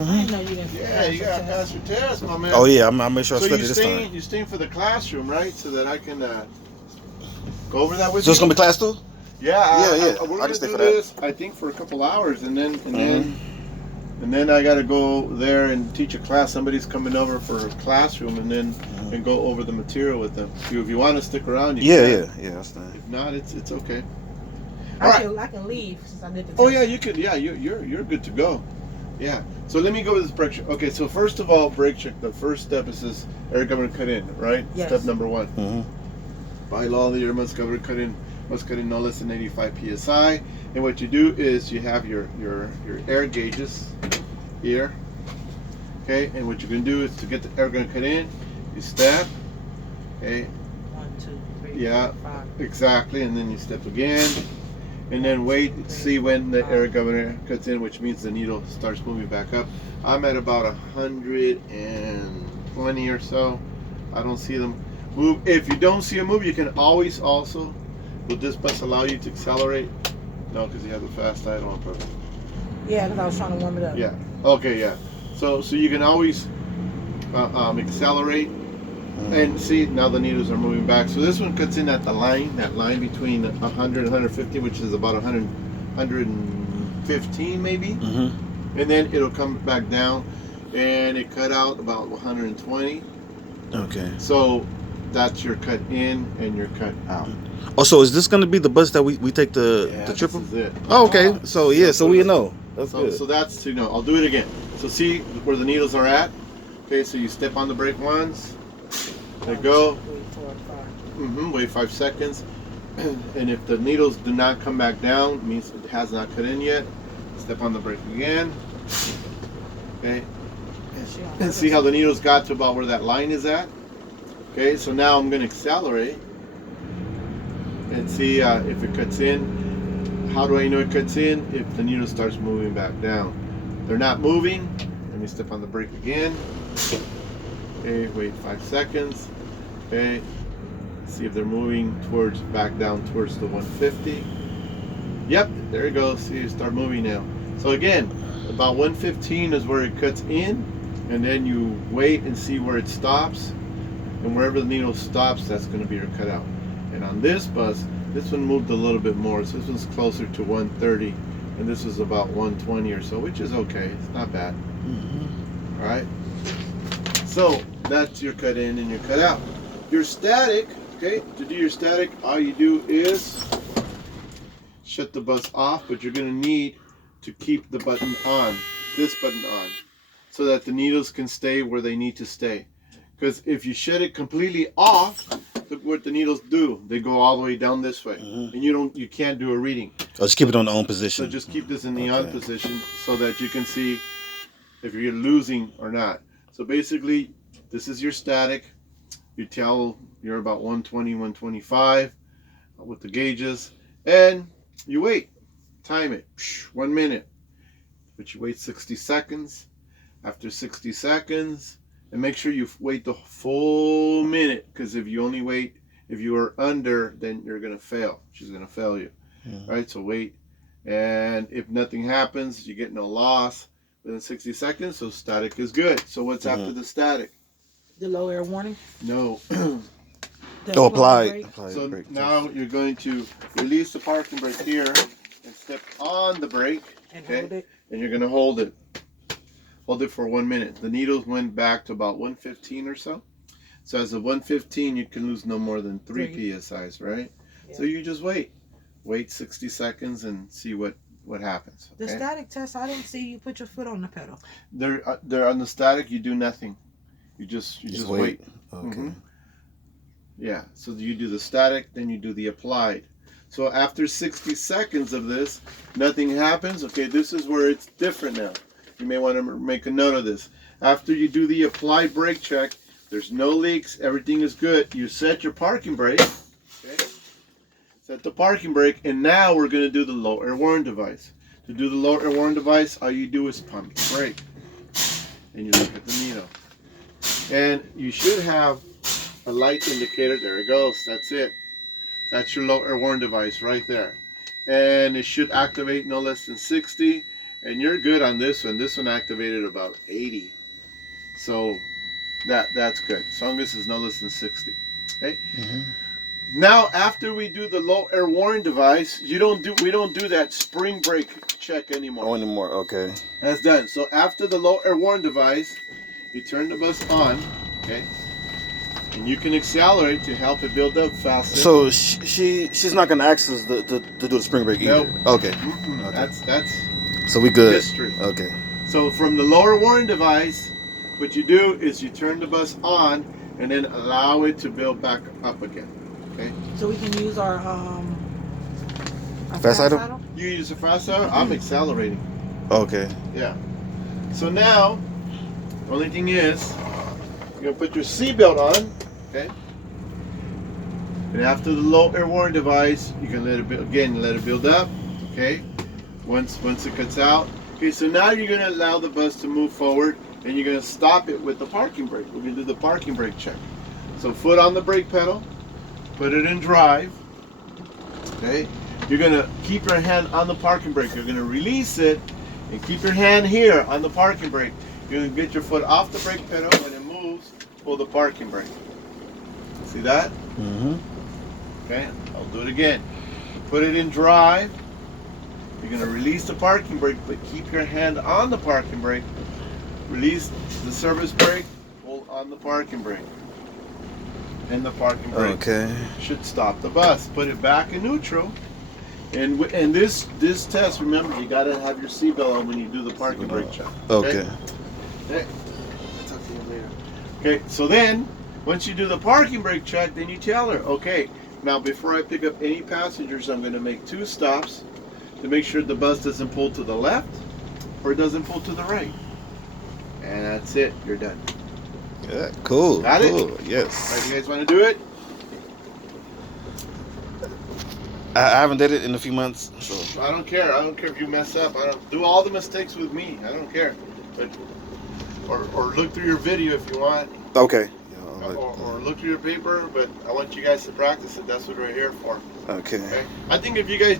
I didn't know you didn't. Yeah, you gotta pass your test, my man. Oh yeah, I'll make sure I So study this time. you staying for the classroom, right? So that I can go over that with So you. it's gonna be class 2? Yeah, Yeah. we're I gonna can stay do for that. this. I think for a couple hours, and then I gotta go there and teach a class. Somebody's coming over for a classroom, and go over the material with them. If you want to stick around, you can. Yeah. That's fine. If not, it's okay. I can leave since I did the test. Oh yeah, you could. Yeah, you're good to go. Yeah. So let me go with this brake check. Okay. So first of all, brake check. The first step is this air governor cut in, right? Yes. Step number 1. Mm-hmm. By law, the air must governor cut in no less than 85 psi. And what you do is you have your air gauges here. Okay. And what you're gonna do is to get the air gonna cut in, you step. Okay. 1, 2, 3, Yeah. 4, 5. Exactly. And then you step again. And then wait, see when the air governor cuts in, which means the needle starts moving back up. I'm at about 120 or so. I don't see them move. If you don't see a move, you can always also, will this bus allow you to accelerate? No, because you have the fast idle on purpose. Yeah, because I was trying to warm it up. Yeah. Okay. Yeah. So you can always accelerate. And see, now the needles are moving back. So this one cuts in at that line between 100 and 150, which is about 115 maybe. Mm-hmm. And then it'll come back down, and it cut out about 120. Okay. So that's your cut in and your cut out. Oh, so is this gonna be the bus that we take the triple? This is it. Oh, okay. So yeah, so we know. That's good. So that's I'll do it again. So see where the needles are at. Okay, so you step on the brake once. Let go. 1, 2, 3, 4, 5. Wait 5 seconds. And if the needles do not come back down, it means it has not cut in yet. Step on the brake again. Okay. And see how the needles got to about where that line is at? Okay, so now I'm going to accelerate and see if it cuts in. How do I know it cuts in? If the needle starts moving back down. They're not moving. Let me step on the brake again. Okay, wait 5 seconds. Okay, see if they're moving back down towards the 150. Yep, there it goes. See, it start moving now. So again, about 115 is where it cuts in, and then you wait and see where it stops, and wherever the needle stops, that's going to be your cutout. And on this bus, this one moved a little bit more, so this one's closer to 130, and this is about 120 or so, which is okay. It's not bad. Mm-hmm. All right. So that's your cut in and your cut out. Your static, okay, to do your static, all you do is shut the bus off, but you're going to need to keep the button on, this button on, so that the needles can stay where they need to stay. Because if you shut it completely off, look what the needles do. They go all the way down this way, and you can't do a reading. Oh, just keep it on the on position. So just keep this in the on position so that you can see if you're losing or not. So basically, this is your static. You tell you're about 120, 125 with the gauges, and you wait. Time it. 1 minute. But you wait 60 seconds. After 60 seconds, and make sure you wait the full minute, because if you are under, then you're going to fail. She's going to fail you. All right, so wait. And if nothing happens, you get no loss within 60 seconds, so static is good. So what's after the static? The low air warning? No. Apply. So now you're going to release the parking brake here and step on the brake. And hold it. And you're going to hold it. Hold it for 1 minute. The needles went back to about 115 or so. So as of 115, you can lose no more than 3 psi's, right? Yeah. So you just wait. Wait 60 seconds and see what happens. Okay? The static test, I didn't see you put your foot on the pedal. They're on the static, you do nothing. You just wait. Okay. Yeah, so you do the static, then you do the applied. So after 60 seconds of this, nothing happens. Okay, this is where it's different now. You may want to make a note of this. After you do the applied brake check, there's no leaks, everything is good. You set your parking brake. Okay? Set the parking brake, and now we're going to do the low air warning device. To do the low air warning device, all you do is pump the brake. And you look at the needle. And you should have a light indicator. There it goes. That's it. That's your low air warning device right there. And it should activate no less than 60. and you're good on this one. This one activated about 80, so that's good. As long as it's no less than 60. Okay. Mm-hmm. Now, after we do the low air warning device, we don't do that spring brake check anymore. Oh, anymore. Okay. That's done. So after the low air warning device, you turn the bus on, okay, and you can accelerate to help it build up faster. So she's not gonna ask us to do the spring brake either. Nope. Okay. Okay. That's so we good. history. Okay. So from the lower warning device, what you do is you turn the bus on and then allow it to build back up again. Okay. So we can use our Fast idle? You use a fast idle. I'm accelerating. Okay. Yeah. So now, the only thing is, you're gonna put your seatbelt on, okay? And after the low air warning device, you can let it build up, okay? Once it cuts out, okay. So now you're gonna allow the bus to move forward, and you're gonna stop it with the parking brake. We're gonna do the parking brake check. So foot on the brake pedal, put it in drive, okay? You're gonna keep your hand on the parking brake. You're gonna release it, and keep your hand here on the parking brake. You're gonna get your foot off the brake pedal when it moves, pull the parking brake. See that? Mm-hmm. Okay, I'll do it again. Put it in drive. You're gonna release the parking brake, but keep your hand on the parking brake. Release the service brake, pull on the parking brake. And the parking brake Okay. should stop the bus. Put it back in neutral. And this test, remember, you gotta have your seatbelt on when you do the parking brake check. Okay. Okay. I'll talk to you later. Okay, so then, once you do the parking brake check, then you tell her, okay, now before I pick up any passengers, I'm gonna make 2 stops to make sure the bus doesn't pull to the left or it doesn't pull to the right. And that's it, you're done. Yeah. Cool. Got it? Cool. All right, Yes. you guys wanna do it? I haven't did it in a few months, so. I don't care. I don't care if you mess up. I don't do all the mistakes with me. I don't care. But, or look through your video if you want. Okay. Or look through your paper, but I want you guys to practice it. That's what we're here for. Okay. Okay? I think if you guys